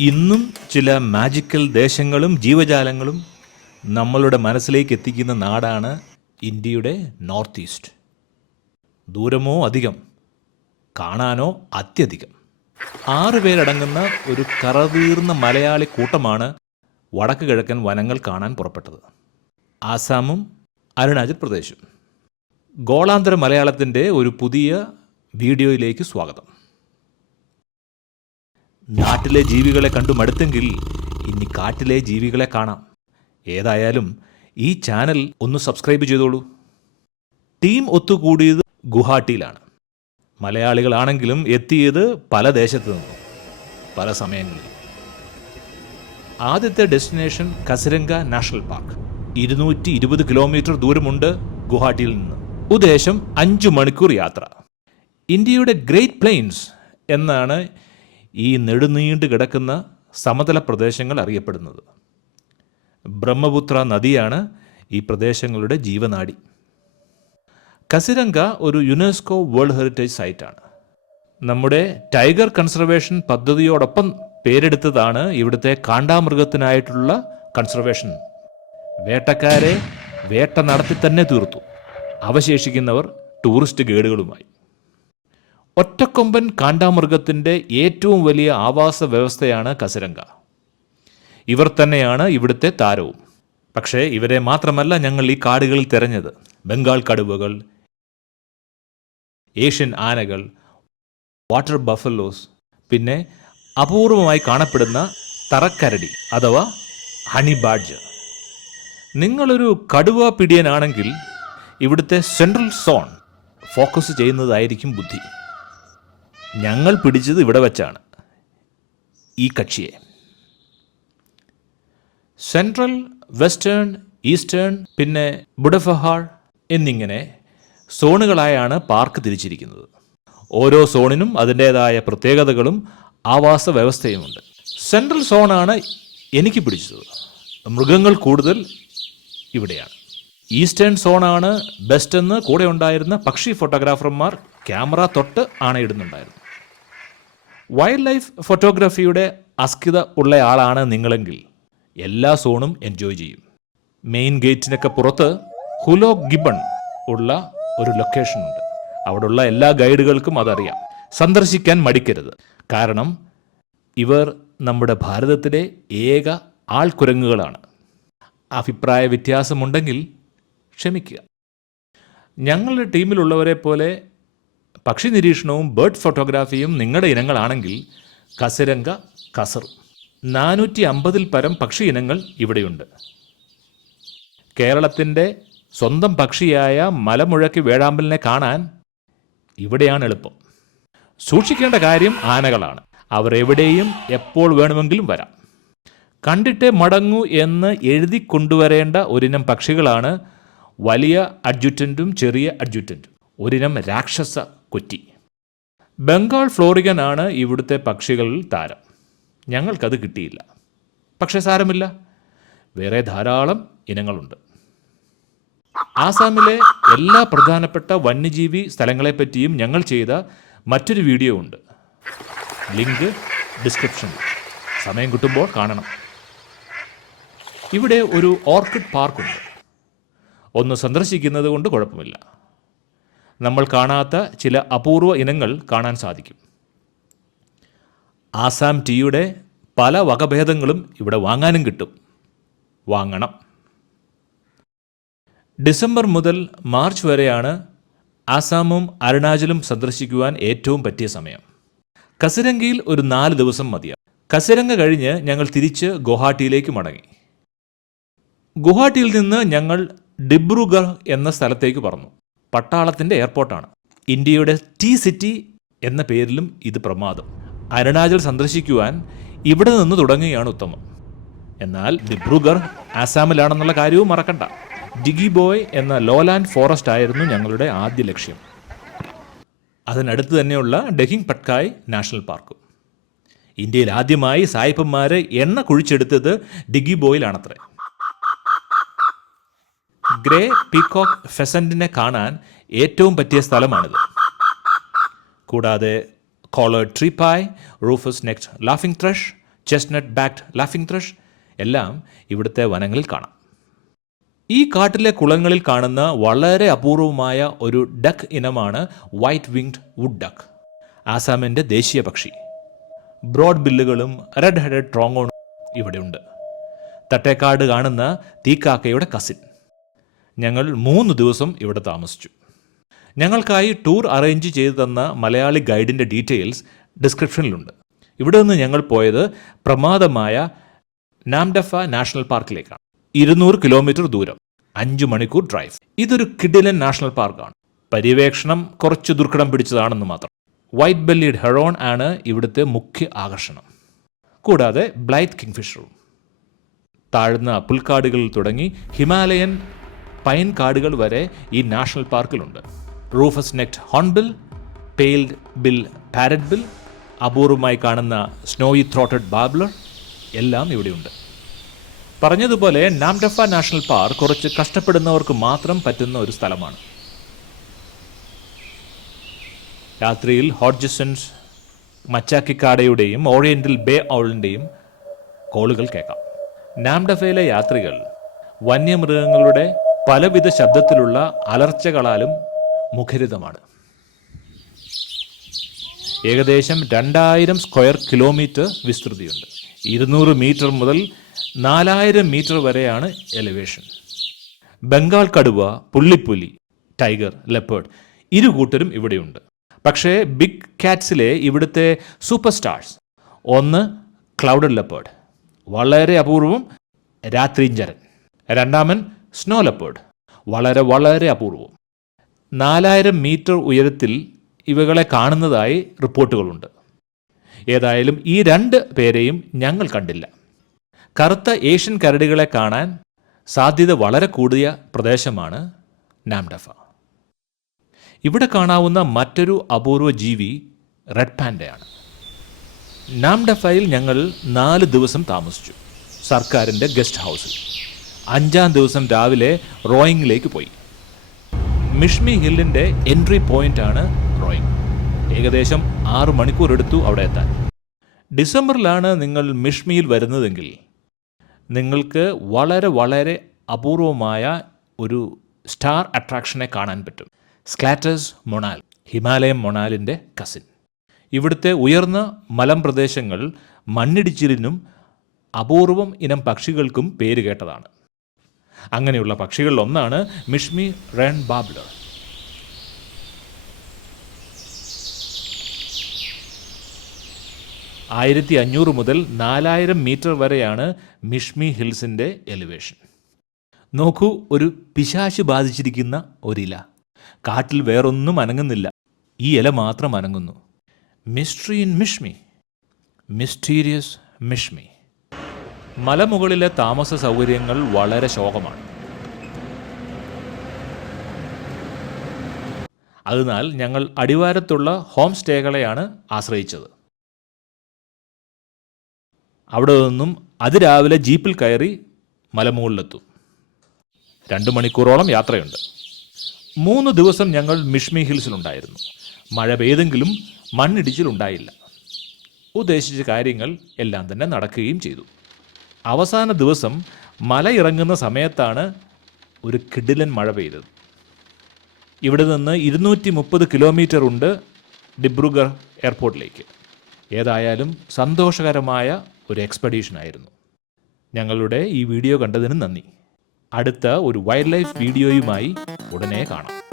ഇന്നും ചില മാജിക്കൽ ദേശങ്ങളും ജീവജാലങ്ങളും നമ്മളുടെ മനസ്സിലേക്ക് എത്തിക്കുന്ന നാടാണ് ഇന്ത്യയുടെ നോർത്ത് ഈസ്റ്റ് ദൂരമോ അധികം കാണാനോ അത്യധികം. ആറ് പേരടങ്ങുന്ന ഒരു കറതീർന്ന മലയാളി കൂട്ടമാണ് വടക്ക് കിഴക്കൻ വനങ്ങൾ കാണാൻ പുറപ്പെട്ടത്. ആസാമും അരുണാചൽ പ്രദേശും. ഗോളാന്തര മലയാളത്തിന്റെ ഒരു പുതിയ വീഡിയോയിലേക്ക് സ്വാഗതം. നാട്ടിലെ ജീവികളെ കണ്ടു മടുത്തെങ്കിൽ ഇനി കാട്ടിലെ ജീവികളെ കാണാം. ഏതായാലും ഈ ചാനൽ ഒന്ന് സബ്സ്ക്രൈബ് ചെയ്തോളൂ. ടീം ഒത്തുകൂടിയത് ഗുവാഹട്ടിയിലാണ്. മലയാളികളാണെങ്കിലും എത്തിയത് പല ദേശത്തു നിന്നും പല സമയങ്ങളിൽ ആദ്യത്തെ ഡെസ്റ്റിനേഷൻ കസിരംഗ നാഷണൽ പാർക്ക്. ഇരുന്നൂറ്റി ഇരുപത് കിലോമീറ്റർ ദൂരമുണ്ട് ഗുവാഹട്ടിയിൽ നിന്ന്. ഉദ്ദേശം അഞ്ചു മണിക്കൂർ യാത്ര. ഇന്ത്യയുടെ ഗ്രേറ്റ് പ്ലെയിൻസ് എന്നാണ് ഈ നെടുനീണ്ടു കിടക്കുന്ന സമതല പ്രദേശങ്ങൾ അറിയപ്പെടുന്നത്. ബ്രഹ്മപുത്ര നദിയാണ് ഈ പ്രദേശങ്ങളുടെ ജീവനാടി. കസിരംഗ ഒരു യുനെസ്കോ വേൾഡ് ഹെറിറ്റേജ് സൈറ്റാണ്. നമ്മുടെ ടൈഗർ കൺസർവേഷൻ പദ്ധതിയോടൊപ്പം പേരെടുത്തതാണ് ഇവിടുത്തെ കാണ്ടാമൃഗത്തിനായിട്ടുള്ള കൺസർവേഷൻ. വേട്ടക്കാരെ വേട്ട നടത്തി തന്നെ തീർത്തു. അവശേഷിക്കുന്നവർ ടൂറിസ്റ്റ് ഗൈഡുകളുമായി. ഒറ്റക്കൊമ്പൻ കാണ്ടാമൃഗത്തിന്റെ ഏറ്റവും വലിയ ആവാസ വ്യവസ്ഥയാണ് കസരങ്ക ഇവർ തന്നെയാണ് ഇവിടുത്തെ താരവും. പക്ഷേ ഇവരെ മാത്രമല്ല ഞങ്ങൾ ഈ കാടുകളിൽ തിരഞ്ഞത്. ബംഗാൾ കടുവകൾ ഏഷ്യൻ ആനകൾ വാട്ടർ ബഫലോസ് പിന്നെ അപൂർവമായി കാണപ്പെടുന്ന തറക്കരടി അഥവാ ഹണി ബാഡ്ജ്. നിങ്ങളൊരു കടുവ പിടിയനാണെങ്കിൽ ഇവിടുത്തെ സെൻട്രൽ സോൺ ഫോക്കസ് ചെയ്യുന്നതായിരിക്കും ബുദ്ധി. ഞങ്ങൾ പിടിച്ചത് ഇവിടെ വച്ചാണ്. ഈ കക്ഷിയെ. സെൻട്രൽ വെസ്റ്റേൺ ഈസ്റ്റേൺ പിന്നെ ബുഡഫഹാൾ എന്നിങ്ങനെ സോണുകളായാണ് പാർക്ക് തിരിച്ചിരിക്കുന്നത്. ഓരോ സോണിനും അതിന്റേതായ പ്രത്യേകതകളും ആവാസ വ്യവസ്ഥയുമുണ്ട്. സെൻട്രൽ സോണാണ് എനിക്ക് പിടിച്ചത്. മൃഗങ്ങൾ കൂടുതൽ ഇവിടെയാണ്. ഈസ്റ്റേൺ സോണാണ് ബെസ്റ്റ് എന്ന് കൂടെ ഉണ്ടായിരുന്ന പക്ഷി ഫോട്ടോഗ്രാഫർമാർ ക്യാമറ തൊട്ട് ആണയിടുന്നുണ്ടായിരുന്നു വൈൽഡ് ലൈഫ് ഫോട്ടോഗ്രാഫിയുടെ അസ്കിത ഉള്ളയാളാണ് നിങ്ങളെങ്കിൽ എല്ലാ സോണും എൻജോയ് ചെയ്യും. മെയിൻ ഗേറ്റിനൊക്കെ പുറത്ത് ഹുലോ ഗിബൺ ഉള്ള ഒരു ലൊക്കേഷൻ ഉണ്ട്. അവിടെയുള്ള എല്ലാ ഗൈഡുകൾക്കും അതറിയാം. സന്ദർശിക്കാൻ മടിക്കരുത്. കാരണം ഇവർ നമ്മുടെ ഭാരതത്തിലെ ഏക ആൾക്കുരങ്ങുകളാണ്. അഭിപ്രായ വ്യത്യാസമുണ്ടെങ്കിൽ ക്ഷമിക്കുക. ഞങ്ങളുടെ ടീമിലുള്ളവരെ പോലെ പക്ഷി നിരീക്ഷണവും ബേർഡ് ഫോട്ടോഗ്രാഫിയും നിങ്ങളുടെ ഇനങ്ങളാണെങ്കിൽ കസിരംഗ കസർ. നാനൂറ്റി അമ്പതിൽ പരം പക്ഷി ഇനങ്ങൾ ഇവിടെയുണ്ട്. കേരളത്തിന്റെ സ്വന്തം പക്ഷിയായ മലമുഴക്കി വേഴാമ്പലിനെ കാണാൻ ഇവിടെയാണ് എളുപ്പം. സൂക്ഷിക്കേണ്ട കാര്യം ആനകളാണ്. അവർ എവിടെയും എപ്പോൾ വേണമെങ്കിലും വരാം. കണ്ടിട്ട് മടങ്ങൂ എന്ന് എഴുതി കൊണ്ടുവരേണ്ട ഒരിനം പക്ഷികളാണ് വലിയ അഡ്ജുറ്റന്റും ചെറിയ അഡ്ജുറ്റന്റും ഒരിനം രാക്ഷസ കൊറ്റി. ബംഗാൾ ഫ്ലോറിഗൻ ആണ് ഇവിടുത്തെ പക്ഷികളിൽ താരം. ഞങ്ങൾക്കത് കിട്ടിയില്ല. പക്ഷേ സാരമില്ല. വേറെ ധാരാളം ഇനങ്ങളുണ്ട്. ആസാമിലെ എല്ലാ പ്രധാനപ്പെട്ട വന്യജീവി സ്ഥലങ്ങളെപ്പറ്റിയും ഞങ്ങൾ ചെയ്ത മറ്റൊരു വീഡിയോ ഉണ്ട്. Link description. സമയം കിട്ടുമ്പോൾ കാണണം. ഇവിടെ ഒരു ഓർക്കിഡ് പാർക്കുണ്ട്. ഒന്ന് സന്ദർശിക്കുന്നത് കൊണ്ട് കുഴപ്പമില്ല. നമ്മൾ കാണാത്ത ചില അപൂർവ ഇനങ്ങൾ കാണാൻ സാധിക്കും. ആസാം ടീയുടെ പല വകഭേദങ്ങളും ഇവിടെ വാങ്ങാനും കിട്ടും. വാങ്ങണം. ഡിസംബർ മുതൽ മാർച്ച് വരെയാണ് ആസാമും അരുണാചലും സന്ദർശിക്കുവാൻ ഏറ്റവും പറ്റിയ സമയം. കസിരംഗയിൽ ഒരു നാല് ദിവസം മതിയാവും. കസിരംഗ കഴിഞ്ഞ് ഞങ്ങൾ തിരിച്ച് ഗുവാഹട്ടിയിലേക്ക് മടങ്ങി. ഗുവാഹട്ടിയിൽ നിന്ന് ഞങ്ങൾ ഡിബ്രുഗർ എന്ന സ്ഥലത്തേക്ക് പറന്നു. പട്ടാളത്തിന്റെ എയർപോർട്ടാണ്. ഇന്ത്യയുടെ ടി സിറ്റി എന്ന പേരിലും ഇത് പ്രമാദം. അരുണാചൽ സന്ദർശിക്കുവാൻ ഇവിടെ നിന്ന് തുടങ്ങുകയാണ് ഉത്തമം. എന്നാൽ ദിബ്രുഗർ ആസാമിലാണെന്നുള്ള കാര്യവും മറക്കണ്ട. ഡിഗി ബോയ് എന്ന ലോലാൻഡ് ഫോറസ്റ്റ് ആയിരുന്നു ഞങ്ങളുടെ ആദ്യ ലക്ഷ്യം. അതിനടുത്ത് തന്നെയുള്ള ഡെഹിങ് പട്കായ് നാഷണൽ പാർക്ക്. ഇന്ത്യയിൽ ആദ്യമായി സായിപ്പന്മാരെ എണ്ണ കുഴിച്ചെടുത്തത് ഡിഗി ബോയിലാണത്രേ. ഗ്രേ പീകോക്ക് ഫെസന്റിനെ കാണാൻ ഏറ്റവും പറ്റിയ സ്ഥലമാണിത്. കൂടാതെ collar treepie rufous necked laughing thrush chestnut backed laughing thrush എല്ലാം ഇവിടുത്തെ വനങ്ങളിൽ കാണാം. ഈ കാട്ടിലെ കുളങ്ങളിൽ കാണുന്ന വളരെ അപൂർവമായ ഒരു ഡക്ക് ഇനമാണ് വൈറ്റ് വിങ്ഡ് വുഡ് ഡക്ക് ആസാമിന്റെ ദേശീയ പക്ഷി. ബ്രോഡ് ബില്ലുകളും റെഡ് ഹെഡഡ് ട്രോങ്ങോണും ഇവിടെയുണ്ട് തട്ടേക്കാട് കാണുന്ന തീക്കാക്കയുടെ കസിൻ. ഞങ്ങൾ മൂന്ന് ദിവസം ഇവിടെ താമസിച്ചു. ഞങ്ങൾക്കായി ടൂർ അറേഞ്ച് ചെയ്തു തന്ന മലയാളി ഗൈഡിന്റെ ഡീറ്റെയിൽസ് ഡിസ്ക്രിപ്ഷനിലുണ്ട്. ഇവിടെ നിന്ന് ഞങ്ങൾ പോയത് പ്രമാദമായ നാംഡഫ നാഷണൽ പാർക്കിലേക്കാണ്. ഇരുന്നൂറ് കിലോമീറ്റർ ദൂരം അഞ്ചു മണിക്കൂർ ഡ്രൈവ്. ഇതൊരു കിഡിലൻ നാഷണൽ പാർക്കാണ്. പര്യവേക്ഷണം കുറച്ച് ദുർഘടം പിടിച്ചതാണെന്ന് മാത്രം. വൈറ്റ് ബെല്ലിഡ് ഹെറോൺ ആണ് ഇവിടുത്തെ മുഖ്യ ആകർഷണം. കൂടാതെ ബ്ലൈറ്റ് കിങ്ഫിഷറും. താഴ്ന്ന പുൽക്കാടുകളിൽ തുടങ്ങി ഹിമാലയൻ പൈൻ കാടുകൾ വരെ ഈ national പാർക്കിലുണ്ട്. Rufous necked hornbill paled bill parrot bill അപൂർവമായി കാണുന്ന സ്നോയി ത്രോട്ടഡ് ബാബ്ലർ എല്ലാം ഇവിടെയുണ്ട്. പറഞ്ഞതുപോലെ നാംഡഫ നാഷണൽ പാർക്ക് കുറച്ച് കഷ്ടപ്പെടുന്നവർക്ക് മാത്രം പറ്റുന്ന ഒരു സ്ഥലമാണ്. രാത്രിയിൽ ഹോഡ്ജസൺസ് മച്ചാക്കിക്കാടയുടെയും ഓറിയന്റൽ ബേ ഔളിന്റെയും കോളുകൾ കേൾക്കാം. നാംഡഫയിലെ യാത്രികൾ വന്യമൃഗങ്ങളുടെ പലവിധ ശബ്ദത്തിലുള്ള അലർച്ചകളാലും മുഖരിതമാണ്. ഏകദേശം രണ്ടായിരം സ്ക്വയർ കിലോമീറ്റർ വിസ്തൃതിയുണ്ട്. ഇരുന്നൂറ് മീറ്റർ മുതൽ നാലായിരം മീറ്റർ വരെയാണ് എലിവേഷൻ. ബംഗാൾ കടുവ പുള്ളിപ്പുലി ടൈഗർ ലെപ്പേർഡ് ഇരു കൂട്ടരും ഇവിടെയുണ്ട്. പക്ഷേ ബിഗ് കാറ്റ്സിലെ ഇവിടുത്തെ സൂപ്പർ സ്റ്റാർസ് ഒന്ന് ക്ലൗഡഡ് ലെപ്പേർഡ് വളരെ അപൂർവം രാത്രിഞ്ചരൻ രണ്ടാമൻ സ്നോ ലപ്പേർഡ്. വളരെ വളരെ അപൂർവം നാലായിരം മീറ്റർ ഉയരത്തിൽ ഇവകളെ കാണുന്നതായി റിപ്പോർട്ടുകളുണ്ട്. ഏതായാലും ഈ രണ്ട് പേരെയും ഞങ്ങൾ കണ്ടില്ല. കറുത്ത ഏഷ്യൻ കരടികളെ കാണാൻ സാധ്യത വളരെ കൂടിയ പ്രദേശമാണ് നാംഡഫ. ഇവിടെ കാണാവുന്ന മറ്റൊരു അപൂർവ ജീവി റെഡ് പാൻഡയാണ്. നാംഡഫയിൽ ഞങ്ങൾ നാല് ദിവസം താമസിച്ചു. സർക്കാരിന്റെ ഗസ്റ്റ് ഹൗസിൽ. അഞ്ചാം ദിവസം രാവിലെ റോയിങ്ങിലേക്ക് പോയി. മിഷ്മി ഹില്ലിന്റെ എൻട്രി പോയിന്റ് ആണ് റോയിങ് ഏകദേശം ആറ് മണിക്കൂർ എടുത്തു അവിടെ എത്താൻ. ഡിസംബറിലാണ് നിങ്ങൾ മിഷ്മിയിൽ വരുന്നതെങ്കിൽ നിങ്ങൾക്ക് വളരെ വളരെ അപൂർവമായ ഒരു സ്റ്റാർ അട്രാക്ഷനെ കാണാൻ പറ്റും. സ്ക്ലാറ്റേഴ്സ് മൊണാൽ ഹിമാലയം മൊണാലിന്റെ കസിൻ ഇവിടുത്തെ ഉയർന്ന മലമ്പ്രദേശങ്ങൾ മണ്ണിടിച്ചിലിനും അപൂർവം ഇനം പക്ഷികൾക്കും പേര് കേട്ടതാണ്. അങ്ങനെയുള്ള പക്ഷികളിൽ ഒന്നാണ് മിഷ്മി റേൺ ബാബ്ലർ. ആയിരത്തി അഞ്ഞൂറ് മുതൽ നാലായിരം മീറ്റർ വരെയാണ് മിഷ്മി ഹിൽസിന്റെ എലിവേഷൻ. നോക്കൂ ഒരു പിശാശ് ബാധിച്ചിരിക്കുന്ന ഒരില. കാട്ടിൽ വേറൊന്നും അനങ്ങുന്നില്ല. ഈ ഇല മാത്രം അനങ്ങുന്നു. Mystery in Mishmi. Mysterious Mishmi. മലമുകളിലെ താമസ സൗകര്യങ്ങൾ വളരെ ശോകമാണ്. അതിനാൽ ഞങ്ങൾ അടിവാരത്തുള്ള ഹോം സ്റ്റേകളെയാണ് ആശ്രയിച്ചത്. അവിടെ നിന്നും അതിരാവിലെ ജീപ്പിൽ കയറി മലമുകളിലെത്തും. രണ്ട് മണിക്കൂറോളം യാത്രയുണ്ട്. മൂന്ന് ദിവസം ഞങ്ങൾ മിഷ്മി ഹിൽസിലുണ്ടായിരുന്നു. മഴ പെയ്തെങ്കിലും മണ്ണിടിച്ചിലുണ്ടായില്ല. ഉദ്ദേശിച്ച കാര്യങ്ങൾ എല്ലാം തന്നെ നടക്കുകയും ചെയ്തു. അവസാന ദിവസം മല ഇറങ്ങുന്ന സമയത്താണ് ഒരു കിടിലൻ മഴ പെയ്തത്. ഇവിടെ നിന്ന് ഇരുന്നൂറ്റി മുപ്പത് കിലോമീറ്റർ ഉണ്ട് ഡിബ്രുഗർ എയർപോർട്ടിലേക്ക്. ഏതായാലും സന്തോഷകരമായ ഒരു എക്സ്പെഡീഷൻ ആയിരുന്നു. ഞങ്ങളുടെ ഈ വീഡിയോ കണ്ടതിന് നന്ദി. അടുത്ത ഒരു വൈൽഡ് ലൈഫ് വീഡിയോയുമായി ഉടനെ കാണാം.